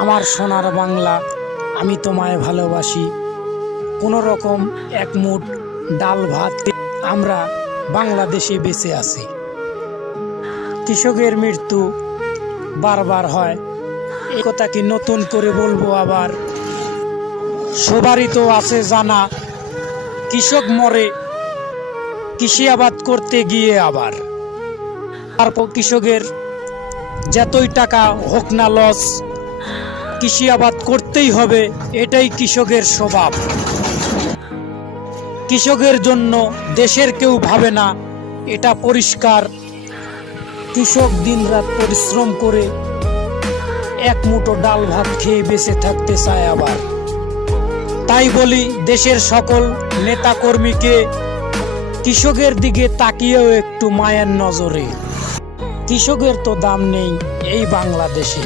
আমার সোনার বাংলা, আমি তোমায় ভালোবাসি। কোনো রকম এক মুঠ ডাল ভাত আমরা বাংলাদেশে বেঁচে আছি। কৃষকের মৃত্যু বারবার হয়, এই কথা কি নতুন করে বলবো আবার? সবারই তো আছে জানা, কৃষক মরে কৃষি আবাদ করতে গিয়ে আবার। তারপর কৃষকের যতই টাকা হোক না লস, কৃষি আবাদ করতেই হবে, এটাই কৃষকের স্বভাব। কৃষকের জন্য দেশের কেউ ভাবে না, এটা পরিষ্কার। কৃষক দিনরাত পরিশ্রম করে এক মুঠো ডাল ভাত খেয়ে বেঁচে থাকতে চায় আবার। তাই বলি দেশের সকল নেতাকর্মীকে, কৃষকের দিকে তাকিয়েও একটু মায়ের নজরে। কৃষকের তো দাম নেই এই বাংলাদেশে।